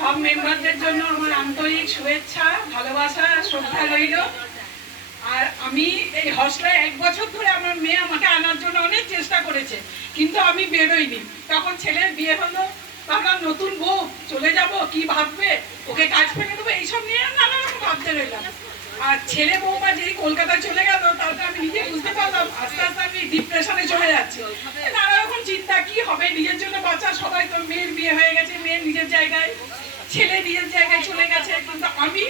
সব মেম্বারদের জন্য আমার আন্তরিক শুভেচ্ছা, ভালোবাসা, শ্রদ্ধা রইল। আর আমি এই হসলায় এক বছর ধরে আমার মেয়ে আমাকে আনার জন্য অনেক চেষ্টা করেছে, কিন্তু আমি বেরোইনি। তখন ছেলের বিয়ে হলো ভাবলাম নতুন বউ, চলে যাব, কি ভাববে? ওকে কাজ ফেলে দেবো, এইসব নিয়ে নানা রকম ভাবতে রইলাম। আর ছেলে বউমা যেই কলকাতায় চলে গেল, তারপরে আমি নিজে বুঝতে পারলাম, আস্তে আস্তে আমি ডিপ্রেশনে চলে যাচ্ছি। নানা রকম চিন্তা, কি হবে? নিজের জন্য বাচ্চা সবাই তো মেয়ের বিয়ে হয়ে গেছে মেয়ের নিজের জায়গায় ছেলে নিজের জায়গায় চলে গেছে কিন্তু আমি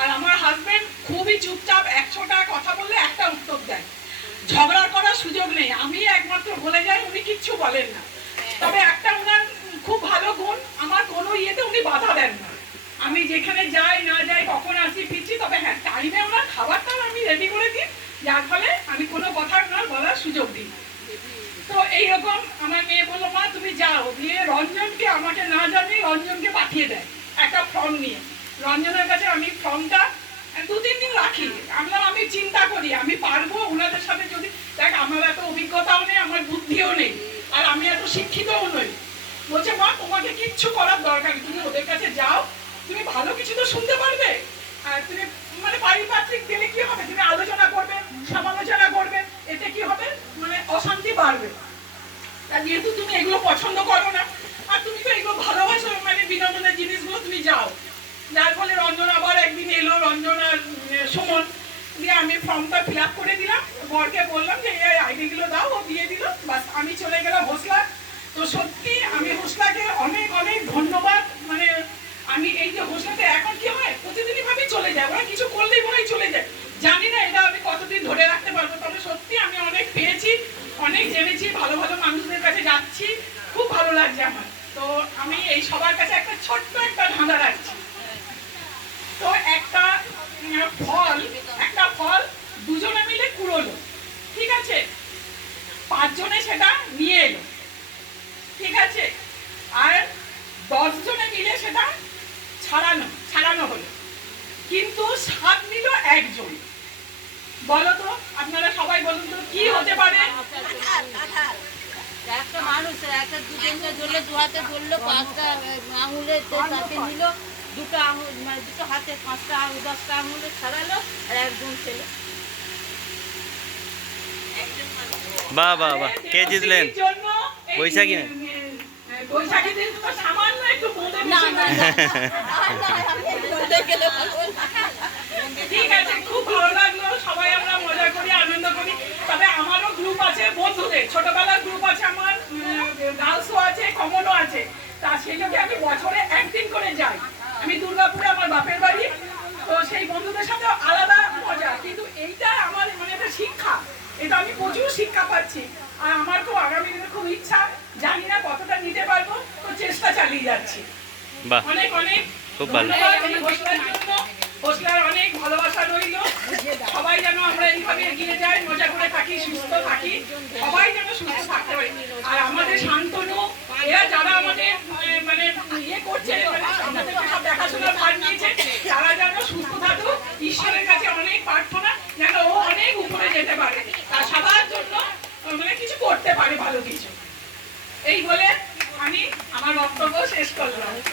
আর আমার হাজবেন্ড খুবই চুপচাপ একশোটা কথা বললে একটা উত্তর দেয়। ঝগড়া করার সুযোগ নেই। আমি একমাত্র বলে যাই, উনি কিচ্ছু বলেন না। তবে একটা ওনার খুব ভালো গুণ, আমার কোনো ইয়েতে উনি বাধা দেন না। আমি যেখানে যাই না যাই কখন আসি ফিরছি তবে হ্যাঁ টাইমে ওনার খাবারটা আমি রেডি করে দিই যার ফলে আমি কোনো কথা ওনার বলার সুযোগ দিই না। তো এইরকম আমার মেয়ে বলল মা তুমি যাও দিয়ে রঞ্জনকে আমাকে না জানিয়ে রঞ্জনকে পাঠিয়ে দেয় একটা ফর্ম নিয়ে। রঞ্জনের কাছে আমি ফর্মটা দু তিন দিন রাখি। আমরা, আমি চিন্তা করি, আমি পারব ওনাদের সাথে যদি, দেখ, আমার এত অভিজ্ঞতাও নেই, আমার বুদ্ধিও নেই, আর আমি এত শিক্ষিতও নই। বলছে, মা, তোমাকে কিচ্ছু করার দরকার তুমি ওদের কাছে যাও, তুমি ভালো কিছু তো শুনতে পারবে। আর তুমি মানে পারিপার্শ্বিক দিলে কি হবে? তুমি আলোচনা করবে, সমালোচনা করবে, এতে কি হবে? মানে অশান্তি বাড়বে। তা যেহেতু তুমি এগুলো পছন্দ করো না, আর তুমি তো এগুলো ভালোবাসো মানে বিনোদনের জিনিসগুলো তুমি যাও। যার ফলে রঞ্জন আবার একদিন এলো, রঞ্জন আর সুমন। দিয়ে আমি ফর্মটা ফিল আপ করে দিলাম। বরকে বললাম যে, এই আইডিগুলো দাও, ও দিয়ে দিল। বাস, আমি চলে গেলাম হোসলা তো সত্যি আমি হোসলাকে অনেক অনেক ধন্যবাদ। মানে আমি এই যে হোসলাতে এখন কি হয়, প্রতিদিনই ভাবে চলে যায়। ওরা কিছু করলেই মনে চলে যায়। জানি না এটা আমি কতদিন ধরে রাখতে পারব, তবে সত্যি আমি অনেক পেয়েছি, অনেক জেনেছি, ভালো ভালো মানুষদের কাছে যাচ্ছি। খুব ভালো লাগছে আমার। তো আমি এই সবার কাছে একটা ছোট্ট একটা ধাঁধা রাখছি। তো একটা ফল একটা ফল দুজনে মিলে কুড়োলো ঠিক আছে? পাঁচজনে সেটা নিয়ে এলো ঠিক আছে? আর দশ জনে মিলে সেটা ছাড়ানো ছাড়ানো হলো। কিন্তু স্বাদ নিল একজন। বলো তো আপনারা সবাই বলুন তো কি হতে পারে? একটা মানুষ একটা দুজনকে ধরলে দু হাতে ধরলো পাঁচটা আঙুলে তাতে নিল। দুটো আঙুল মানে দুটো হাতে পাঁচটা আঙুল দশটা আঙুলে ছাড়ালো আর একজন ছেলে বাহ বাহ বাহ কে জিতলেন বৈশাখী না? ঠিক আছে খুব ভালো লাগল সবাই আমরা মজা করি আনন্দ করি তবে আমারও গ্রুপ আছে বন্ধুদের ছোটবেলার গ্রুপ আছে আমার গার্লসও আছে কমনও আছে তা সেই জন্য আমি বছরে একদিন করে যাই আমি দুর্গাপুরে আমার বাপের বাড়ি তো সেই বন্ধুদের সাথে আলাদা মজা। কিন্তু এইটা আমার মানে একটা শিক্ষা। এটা আমি প্রচুর শিক্ষা পাচ্ছি। আর আমার খুব আগামী দিনে খুব ইচ্ছা জানি না কতটা নিতে পারব তো চেষ্টা চালিয়ে যাচ্ছি। অনেক অনেক খুব ভালো। ধন্যবাদ জন্য। হোসলার অনেক ভালোবাসা রইল। সবাই যেন আমরা এইভাবে এগিয়ে যাই মজা করে থাকি সুস্থ থাকি সবাই যেন সুস্থ থাকতে পারি। আর আমাদের শান্তনু এরা যারা আমাদের মানে ইয়ে করছে মানে সব দেখাশোনার ভার নিয়েছে তারা যেন সুস্থ থাকুক ঈশ্বরের কাছে অনেক প্রার্থনা যেন ও অনেক উপরে যেতে পারে আর সবার জন্য আহ, মানে কিছু করতে পারে ভালো